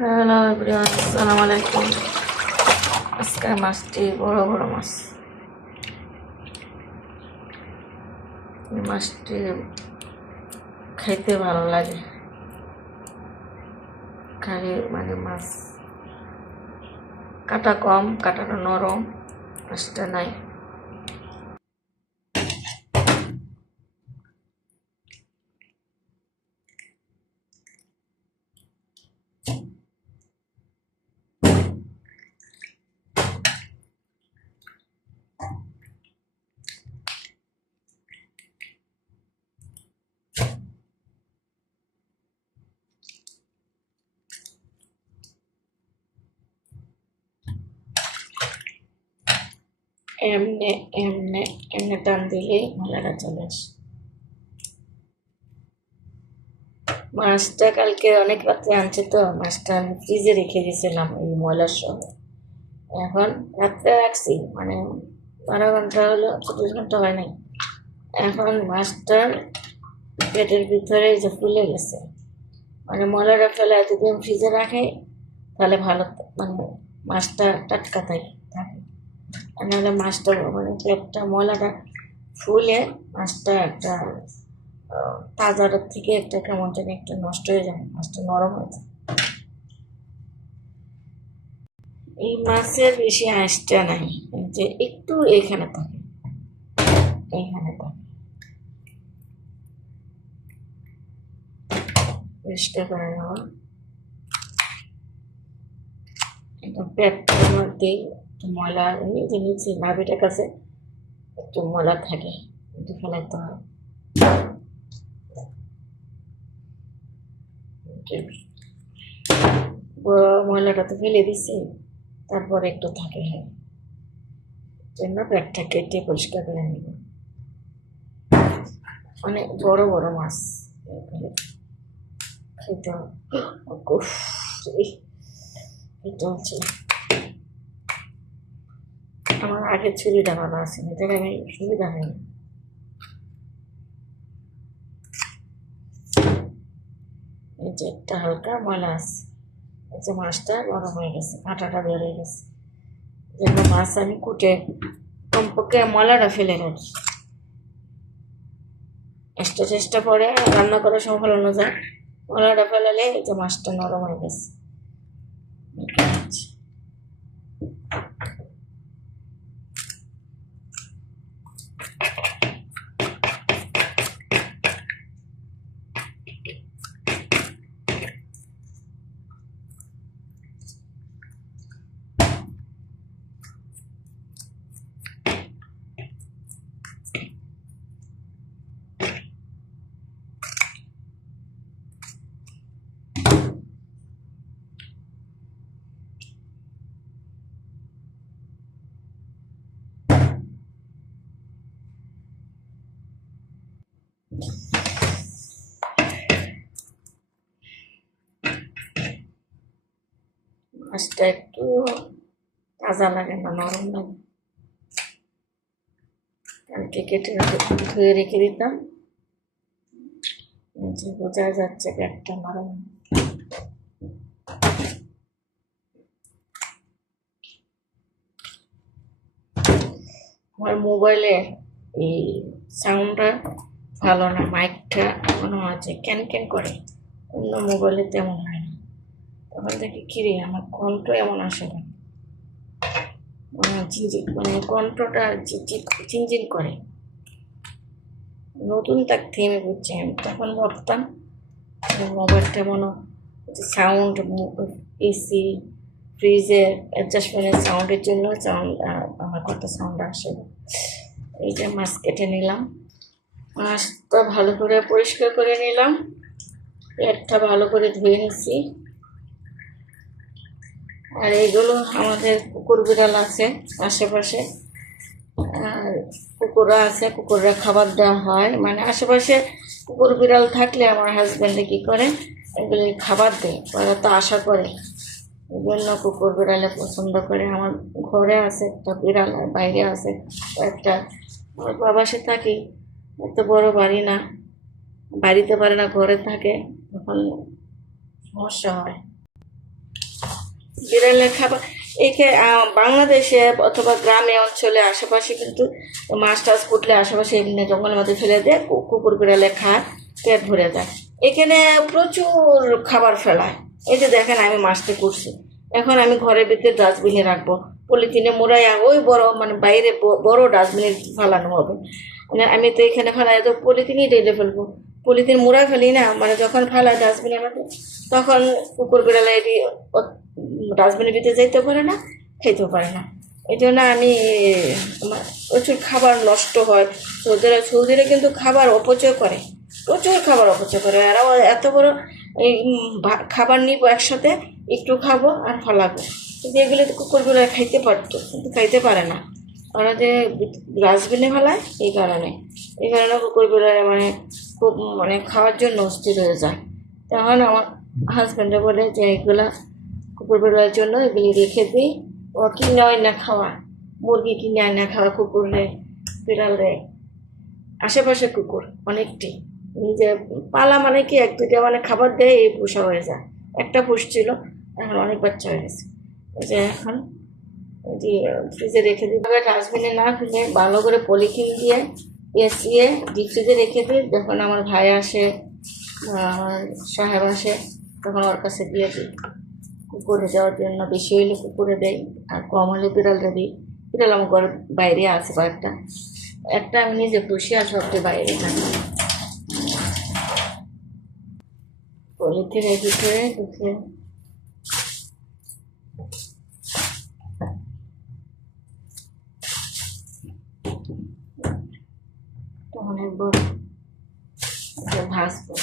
Hello everyone আসসালামু আলাইকুম। আজকে মাছটি বড় বড় মাছ। মাছটি খাইতে ভালো লাগে। খাই মানে মাছ কাটা কম, কাটাটা নরম, মাছটা নাই। এমনি এমনি এমনি টান দিলেই মলাটা চলে আসে। মাছটা কালকে অনেক রাত্রে আনছে তো, মাছটা আমি ফ্রিজে রেখে দিয়েছিলাম এই ময়লার সহ এখন রাত্রে রাখছি মানে বারো ঘণ্টা হলো, চব্বিশ ঘণ্টা হয় নাই। এখন মাছটার পেটের ভিতরে যে ফুলে গেছে মানে ময়লাটা ফেলে এতদিন ফ্রিজে রাখে, তাহলে ভালো মানে মাছটা টাটকা থাকে। নাহলে মাছটা মানে পেটটা ময়লাটা ফুলে মাছটা একটা তাজাটার থেকে একটা কেমন জানি একটা নষ্ট হয়ে যায়, মাছটা নরম হয়ে যায়। এই মাছের বেশি আঁশটা নাই, যে একটু এইখানে থাকে এইখানে থাকে। পরিষ্কার করে নেওয়া পেটটার মধ্যে একটু ময়লা যে নিচে নাভিটার কাছে একটু ময়লা থাকে, একটু ফেলাইতে হয়। ময়লাটা তো ফেলে দিছি, তারপরে একটু থাকে হ্যাঁ। জন্য পেটটা কেটে পরিষ্কার করে নিব। অনেক বড় বড় মাছ। খেতে। এটা হচ্ছে। আমার আগে ছুরিটা ভালো আছে, না এটাকে আমি সুবিধা হয়নি এই যে একটা হালকা ময়লা আছে, এই যে মাছটা গরম হয়ে গেছে, কাঁটাটা বের হয়ে গেছে। যেন মাছ আমি কুটে কমপক্ষে ময়লাটা ফেলে রাখি। এক্সট্রা চেষ্টা পরে রান্না করার সময় ফেলানো যায়। ময়লাটা ফেলালে এই যে মাছটা নরম হয়ে গেছে এটা হচ্ছে। মাছটা একটু তাজা লাগে না নরম লাগে কালকে কেটে ধুয়ে রেখে দিতাম বোঝা যাচ্ছে একটা নরম আমার মোবাইলে এই সাউন্ডটা ভালো না মাইকটা মনে হচ্ছে ক্যান ক্যান করে? অন্য মোবাইলে তেমন না। তখন দেখি কিরে আমার কণ্ঠ এমন আসে না। মানে ঝিনঝিন মানে কণ্ঠটা ঝিনঝিন করে। নতুন তাক থেমে বুঝছি আমি তখন ভাবতাম মোবাইলটা মনে সাউন্ড এসি ফ্রিজের অ্যাডজাস্টমেন্টের সাউন্ডের জন্য সাউন্ড আমার কত সাউন্ড আসে এই যে মাছ কেটে নিলাম। মাছটা ভালো করে পরিষ্কার করে নিলাম। পেটটা ভালো করে ধুয়ে নিছি। আর এইগুলো আমাদের কুকুর বিড়াল আছে আশেপাশে। আর কুকুররা আছে, কুকুররা খাবার দেওয়া হয়। মানে আশেপাশে কুকুর বিড়াল থাকলে আমার হাজব্যান্ডে কী করে? এগুলি খাবার দেয়, ওরা তো আশা করে। এই জন্য কুকুর বিড়ালে পছন্দ করে। আমার ঘরে আছে একটা বিড়াল আর বাইরে আছে একটা। আমার বাবাসে থাকি, এত বড় বাড়ি না। বাড়িতে পারে না, ঘরে থাকে, তখন সমস্যা হয়। বিড়ালের খাবার একে বাংলাদেশে অথবা গ্রামে, অঞ্চলে, আশেপাশে কিন্তু মাছ টাছ ফুটলে আশেপাশে এমনি জঙ্গলের মধ্যে ফেলে দেয় কুকুর বিড়ালে খায় পেট ভরে যায়। এখানে প্রচুর খাবার ফেলায়। এই যে দেখেন, আমি মাছটি করছি এখন আমি ঘরের ভিতরে ডাস্টবিনে রাখব। পলিথিনে মোড়াইয়া ওই বড় মানে বাইরে বড় ডাস্টবিনে ফেলানো হবে। মানে আমি তো এখানে ফেলাই তো পলিথিনই ঢেলে ফেলব। পলিথিন মোড়া ফেলি না মানে যখন ফেলাই ডাস্টবিনের মধ্যে, তখন কুকুর বিড়ালে এটি ডাস্টবিনের ভিতরে যাইতে পারে না খেতেও পারে না। এই জন্য আমি প্রচুর খাবার নষ্ট হয়। সৌদিরা সৌদিরা কিন্তু খাবার অপচয় করে, প্রচুর খাবার অপচয় করে। আর এত বড় এই খাবার নিব একসাথে, একটু খাব আর ফলাবো। কিন্তু এগুলো তো কুকুরগুলো খাইতে পারতো, কিন্তু খাইতে পারে না। ওরা যে ডাস্টবিনে ফেলায়, এই কারণে। এই কারণে কুকুরগুলো মানে মানে খাওয়ার জন্য অস্থির হয়ে যায়। তখন আমার হাজব্যান্ডে বলে যে, এগুলা কুকুর বেরোয়ার জন্য এগুলি রেখে দিই ও কিনে হয় না খাওয়া? মুরগি কিনে আয় না খাওয়া কুকুর রে, বিড়াল রে? আশেপাশে কুকুর অনেকটি। যে পালা মানে কি, এক দুটা মানে খাবার দেয়, এই পোষা হয়ে যায়। একটা পুষছিল এখন অনেক বাচ্চা হয়ে গেছে। যে এখন যে ফ্রিজে রেখে দিই। ডাস্টবিনে না ফেলে ভালো করে পলিথিন দিয়ে পেঁচিয়ে ডিপ ফ্রিজে রেখে দিই, যখন আমার ভাই আসে সাহেব আসে, তখন ওর কাছে দিয়ে দিই। কুকুরে যাওয়ার জন্য বেশি হইলে কুকুরে দেই, আর কম হলে বিড়ালটা দিই। বিড়াল আমার ঘরের বাইরে আছে কয়েকটা। একটা আমি নিজে পুষি আর সবটি বাইরে থাকি পলিথিনের ভিতরে ঢুকে অনেক বড় ভাজবো